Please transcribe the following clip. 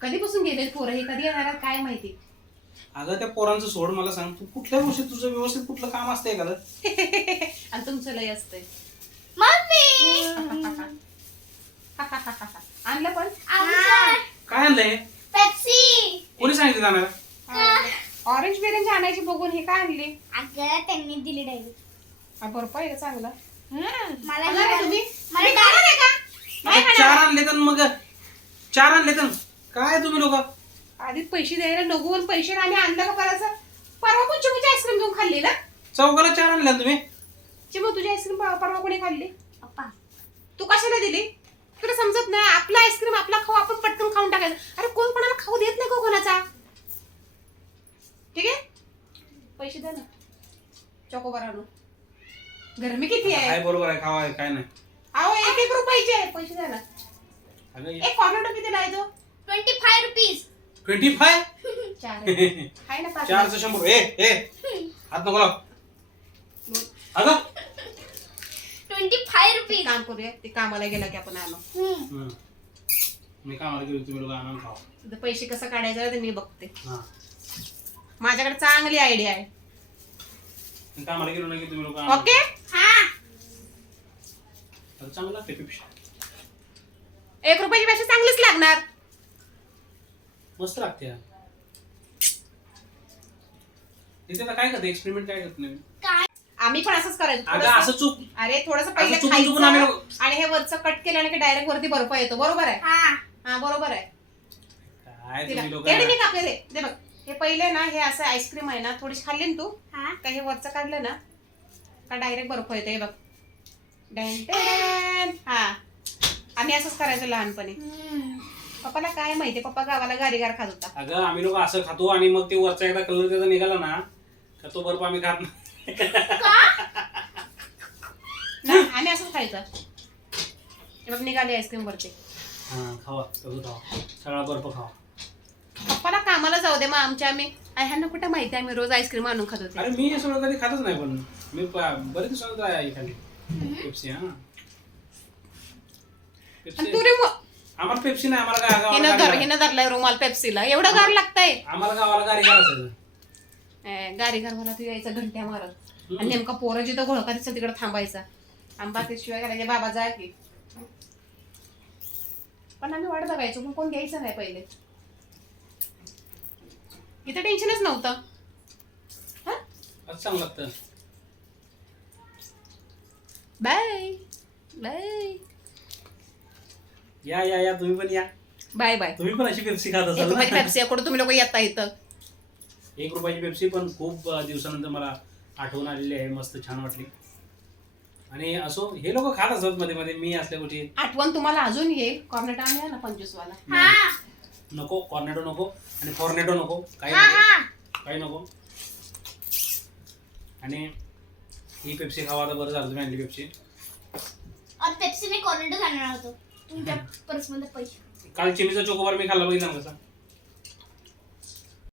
कधीपासून गेले पोरं हे कधी येणार काय माहिती. अगं त्या पोरांचं सोड, मला सांग तू कुठल्या गोष्टीत तुझं व्यवस्थित कुठलं काम असतंय का? आणि तुमचं लय असतंय. मम्मी आणलं पण काय आणलंय? पेप्सी. कोणी सांगितलं जाणार? ऑरेंज बिरेंज आणायची बघून हे काय आणले? अगं त्यांनी दिली डायरेक्ट. बरोबर आहे चांगलं. मला खाणार आहे तुम्ही? मला तुम्ही खाणार आहे का? नाही खाणार. 4 आणले तर मग 4 आणले तर काय तुम्ही लोक? आधीच पैसे द्यायला नको आणि पैसे आणि आणलं का परत? परवा पण चिमूची आईस्क्रीम घेऊन खाल्ली ना? चौकाला 4 आणल्या तुम्ही? चिमू तुझी आईस्क्रीम परवा कोणी खाल्ली? पप्पा. तू कशाला दिली? तुला समजत नाही. आपला आईस्क्रीम आपला खाऊ, आपण पटकन खाऊन टाकायचं. अरे कोण कोणाला खाऊ देत नाही को कोणाचा. ठीक आहे, पैसे द्या ना. चॉकोबार आणू. गरमी किती आहे? काय बरोबर आहे, खावा काय नाही. अहो 1-1 रुपयाचे आहे. पैसे द्या ना. अगं एक कॉर्नर कितीला आहे तो? 25 रुपीज. 25? 4 आहे ना 5. 4चं 100. ए हात नको लाव. अगं 25 रुपीज. काम करूया, ते कामाला गेला की आपण आणू. मी कामाला गेलो, तुम्ही लोक आणून खावा. तिथं पैसे कसं काढायचं ते मी बघते. हा, माझ्याकडे चांगली आयडिया आहे. मी कामाला गेलो नाही की तुम्ही लोक ओके. हा. चांगलं लागते पेप्सी. 1 रुपयाची पेक्षा चांगलीच लागणार. मस्त लागते. इथे आता काय करते, एक्सपेरिमेंट काय करत नाही. काय? आम्ही पण असंच करायचं. अगं थोडंसं- असं चूक. अरे थोडंसं पहिले असं चुकून चुकून आम्ही खायचं आणि हे वरचं कट केलं की डायरेक्ट वरती बर्फ येतो. बरोबर आहे? हा. हा बरोबर आहे. काय तिला तुम्ही लोक ते नाही कापले रे. दे बघ, हे पहिले ना हे असं आईस्क्रीम आहे ना, थोडीशी खाल्ली ना तू हा. का हे वरचं काढलं ना का डायरेक्ट बर्फ येतो. हे बघ. Dan dan. हा, आम्ही असंच करायचो लहानपणी. पप्पाला काय माहिती, पप्पा गावाला गारीगार खात होता. अगं आम्ही लोक असं खातो आणि मग ते वरचा एकदा कलर त्याचा निघाला ना का तो बर्फ आम्ही खात नाही. नाही, आम्ही असंच खायचं. हे बघ निघाली आईस्क्रीम वरती. हा खावा, तसं खावा, सगळा बर्फ खावा. पप्पाला कामाला जाऊ दे, मग आम्ही ह्यांना कुठं माहिती आम्ही रोज आईस्क्रीम आणून खात होते. अरे मी हे सगळं कधी खातच नाही, पण मी बरेच दिवसांत खाल्ली पेप्सी. हा आणि पेप्सी तू रे आम्हाला पेप्सी नाही, आम्हाला गावाला हिनं धरलाय रुमाल पेप्सीला. एवढं गार लागतंय. आम्हाला गावाला गारी असायचं. गारीगार मला तू यायचा घंट्या मारत आणि नेमका पोरं जिथं घोळका दिसत तिकडे थांबायचा. आंबा शिवाय घालायचे, बाबा जा की. पण आम्ही वाट बघायचो, पण कोण घ्यायचं नाही पहिले. इथं टेन्शनच नव्हतं. असं चांगलं लागतं. बाय बाय या या या तुम्ही पण या. Bye bye. तुम्ही पण अशी पेप्सी खात असाल माझी ना? पेप्सी कुठं तुम्ही लोक येता इथं. 1 रुपयाची पेप्सी, पण खूप दिवसानंतर मला आठवण आलेली आहे. मस्त छान वाटली. आणि असो हे लोक खात असतात मध्ये मध्ये, मी असल्या गोष्टी. आठवण तुम्हाला अजून येईल. कॉर्नेट आणूया ना 25 वाला. हा. नको, कॉर्नेटो नको आणि फॉर्नेटो नको, काही हा. नको, हा. काही नको. आणि ही पेप्सी खावा तर बरं झालं तुम्ही आणली पेप्सी. और पेप्सी मी कॉर्नेटो खाणार होतो. तुमच्या पर्समध्ये पैसे. काल चिमीचा चोकोबार मी खाल्ला, बघितला ना कसा.